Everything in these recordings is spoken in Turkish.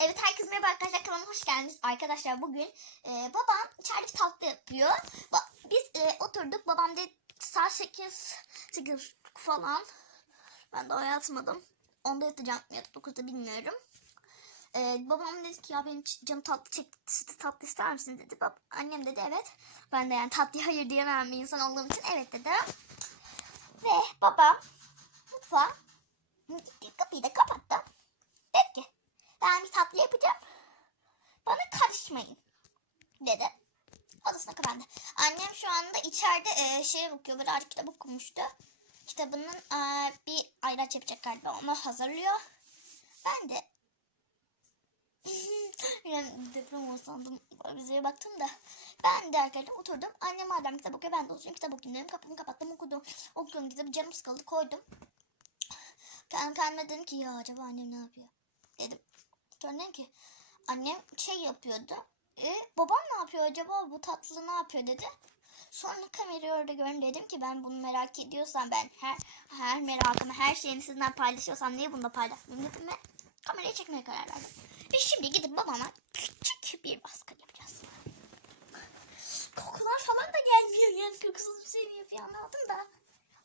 Evet herkese merhaba arkadaşlar kanalıma hoş geldiniz. Arkadaşlar bugün e, babam bir tatlı yapıyor. Ba- biz e, oturduk babam dedi saat 8, 8 falan. Ben daha yatmadım. Onda yatacağım ya da 9'da bilmiyorum. E, babam dedi ki ya benim canım tatlı çekti tatlı ister misin dedi. Bab annem dedi evet. Ben de yani tatlıya hayır diyemem bir insan olduğum için evet dedim. Ve babam mutfağa gitti kapıyı da kapattı. Ben bir tatlı yapacağım. Bana karışmayın. Dedi. Odasına kapandı. Annem şu anda içeride e, şeye bakıyor. Birazcık kitap okumuştu. Kitabının e, bir ayraç yapacak galiba. Onu hazırlıyor. Ben de yani deprem oldu sandım. Vizeye baktım da. Ben de arkadaşlar oturdum. Annem madem kitap okuyor ben de oturayım kitap okuyayım dedim. Kapımı kapattım okudum. Okuyorum kitabı canım sıkıldı koydum. Kendi kendime dedim ki ya acaba annem ne yapıyor? Dedim. Sonra ki annem şey yapıyordu. E, babam ne yapıyor acaba bu tatlı ne yapıyor dedi. Sonra kamerayı orada gördüm dedim ki ben bunu merak ediyorsam ben her her merakımı her şeyini sizinle paylaşıyorsam niye bunu da paylaşmayayım dedim ve kamerayı çekmeye karar verdim. Ve şimdi gidip babama küçük bir baskın yapacağız. Kokular falan da gelmiyor yani kokusuz bir şey mi yapıyor anlamadım da.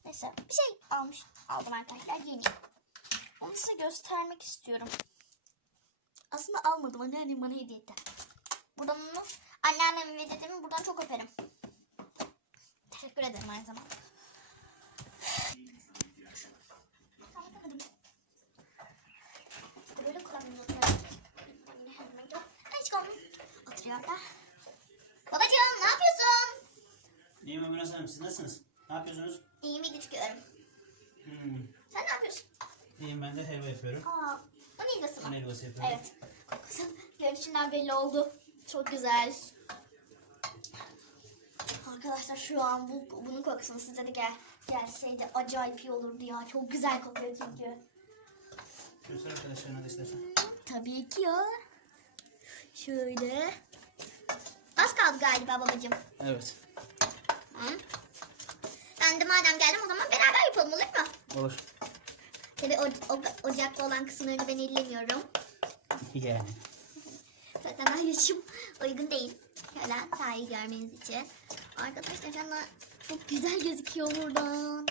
Neyse bir şey almış aldım arkadaşlar yeni. Onu size göstermek istiyorum. Aslında almadım. Anneannem bana hediye etti. Buradan onu anneannemi ve dedemi buradan çok öperim. Teşekkür ederim aynı zamanda. İşte böyle. Oturuyor da. Babacığım ne yapıyorsun? İyiyim Ömür Hasan siz nasılsınız? Ne yapıyorsunuz? İyi video çıkıyorum. Hmm. Sen ne yapıyorsun? İyiyim ben de helva yapıyorum. Aa, ilgisi Ana mı? helvası yapıyorum. Evet. Kokusu görünüşünden belli oldu. Çok güzel. Arkadaşlar şu an bu bunun kokusunu size de gel gelseydi acayip iyi olurdu ya. Çok güzel kokuyor çünkü. Göster arkadaşlarına da istersen. Tabii ki ya. Şöyle. Az kaldı galiba babacığım. Evet. Hı? Ben de madem geldim o zaman beraber yapalım olur mu? Olur. Tabii o, o- ocakta olan kısımlarını ben ellemiyorum. Yani. Zaten daha yaşım uygun değil. Şöyle daha iyi görmeniz için. Arkadaşlar ama çok güzel gözüküyor buradan.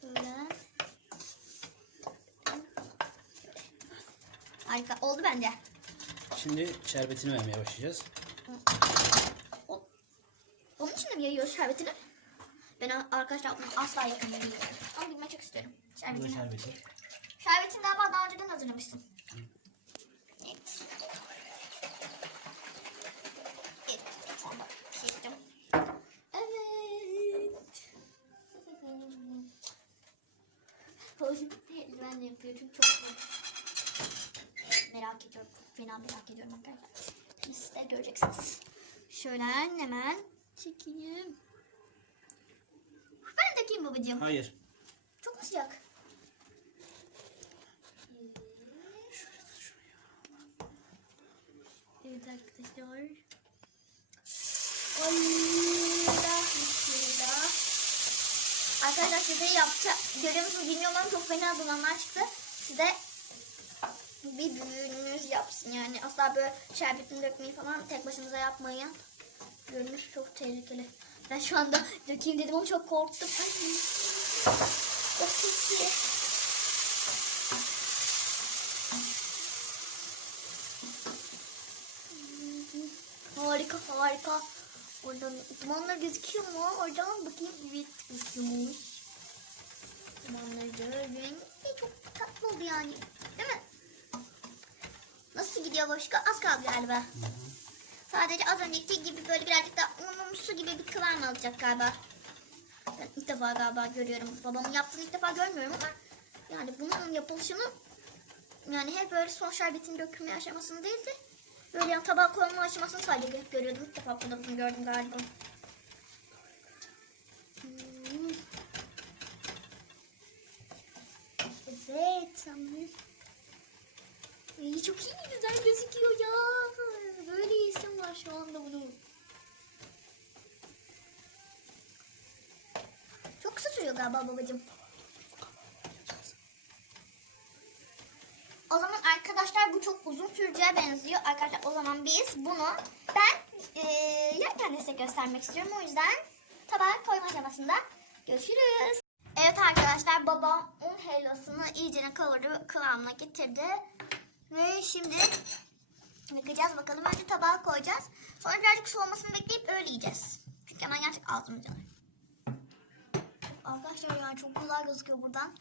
Şöyle. Harika oldu bence. Şimdi şerbetini vermeye başlayacağız. O, onun için de mi yayıyor şerbetini? Ben arkadaşlar bunu asla yapamıyorum. Ama bilmeyi çok istiyorum. Bu da Şerbetini. şerbeti. Şerbetini galiba daha önceden hazırlamıştım. Evet. Evet. Şu anda şey yapacağım. Evet. Babacım eldivenle yapıyor çünkü çok. Merak ediyorum. Çok fena merak ediyorum arkadaşlar. Şimdi siz de göreceksiniz. Şöyle hemen çekeyim. Ben dökeyim babacığım. Hayır. Çok mu sıcak? Evet arkadaşlar. Allah bismillah. Arkadaşlar size yapacağım. Görüyor musunuz bilmiyorum çok fena dumanlar çıktı. Size bir büyüğünüz yapsın yani. Asla böyle şerbetini dökmeyi falan tek başınıza yapmayın. Görünüş çok tehlikeli. Ben şu anda dökeyim dedim ama çok korktum. Çok kötü. Harika harika. Oradan dumanlar gözüküyor mu? Oradan bakayım. Evet gözüküyormuş. Dumanları gördüm. E, çok tatlı oldu yani. Değil mi? Nasıl gidiyor Boşka? Az kaldı galiba. Sadece az önceki gibi böyle birazcık daha unumsu gibi bir kıvam alacak galiba. Ben ilk defa galiba görüyorum. Babamın yaptığını ilk defa görmüyorum ama yani bunun yapılışını yani hep böyle son şerbetin dökülme aşamasını değil de böyle tabağa koyma aşamasını sadece görüyordum. İlk defa burada gördüm galiba. Hmm. Evet. tamam. İyi, çok iyi güzel gözüküyor ya. Böyle yesim var şu anda bunu. Çok kısa sürüyor galiba babacığım. O zaman arkadaşlar bu çok uzun süreceğe benziyor. Arkadaşlar o zaman biz bunu ben eee yerken size göstermek istiyorum. O yüzden tabağa koyma aşamasında görüşürüz. Evet arkadaşlar babam un helvasını iyice kavurdu kıvamına getirdi. Ve şimdi yıkayacağız bakalım. Önce tabağa koyacağız. Sonra birazcık soğumasını bekleyip öyle yiyeceğiz. Çünkü hemen gerçek ağzımız yanıyor. Arkadaşlar yani çok güzel gözüküyor buradan.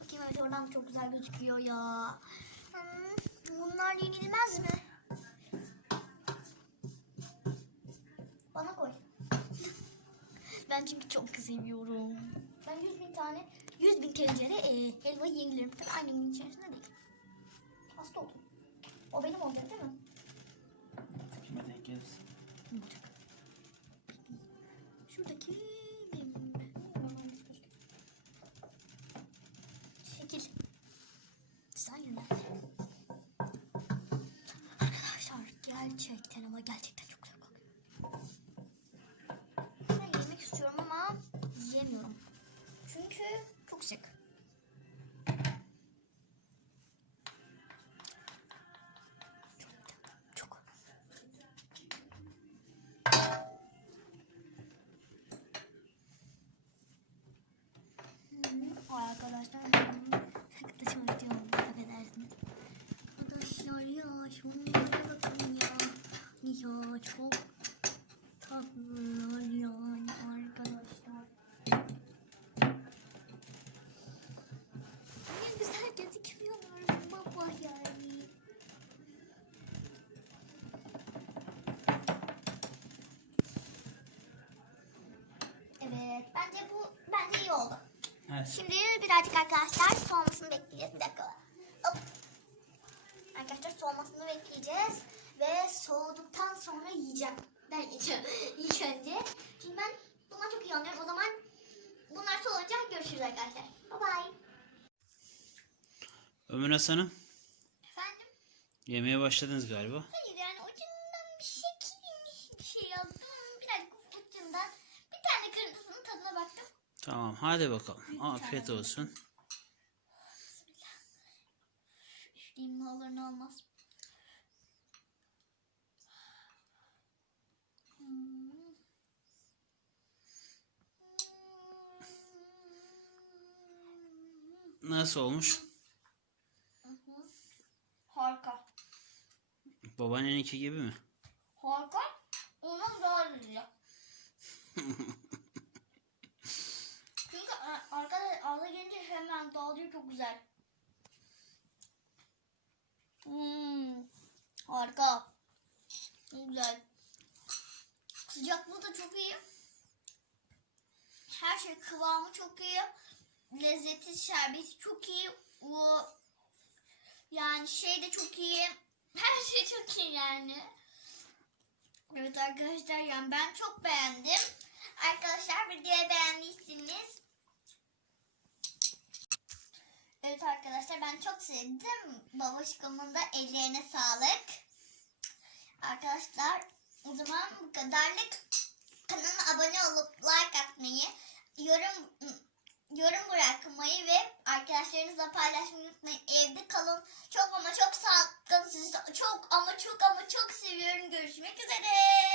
Bakayım evet oradan çok güzel gözüküyor ya. Yenilmez mi? Bana koy. ben çünkü çok seviyorum. Ben yüz bin tane, yüz bin tencere e, helva yiyebilirim. Tabii gün içerisinde değil. Hasta oldum. O benim olacak değil mi? Gerçekten ama gerçekten çok güzel kokuyor. Ben yemek istiyorum ama yiyemiyorum. Çünkü çok sık. Çok çok. Arkadaşlar Evet. Şimdi birazcık arkadaşlar soğumasını bekleyeceğiz. Bir dakika. Hop. Arkadaşlar soğumasını bekleyeceğiz. Ve soğuduktan sonra yiyeceğim. Ben yiyeceğim ilk önce. Şimdi ben bundan çok iyi anlıyorum. O zaman bunlar soğuyunca görüşürüz arkadaşlar. Bye bye. Ömür Hasan'ım Efendim? yemeğe başladınız galiba. Hayır yani ucundan bir şekilmiş bir şey yaptım. Birazcık ucundan bir tane kırmızının tadına baktım. Tamam hadi bakalım. Afiyet olsun. Üfleyeyim ne olur ne olmaz. Nasıl olmuş? Harika. Babaanneninki gibi mi? Harika. Onun daha güzel. Çünkü a- ağza gelince hemen dağılıyor çok güzel. Hmm. Harika. Çok güzel. Sıcaklığı da çok iyi. Her şey kıvamı çok iyi. Lezzeti, şerbeti çok iyi. O yani şey de çok iyi. Her şey çok iyi yani. Evet arkadaşlar yani ben çok beğendim. Arkadaşlar videoyu beğendiyseniz Evet arkadaşlar ben çok sevdim. Babuşkomun da ellerine sağlık. Arkadaşlar o zaman bu kadarlık. Kanalıma abone olup like atmayı, yorum yorum bırakmayı ve arkadaşlarınızla paylaşmayı unutmayın. Evde kalın. Çok ama çok sağlıklı. Sizi çok ama çok ama çok seviyorum. Görüşmek üzere.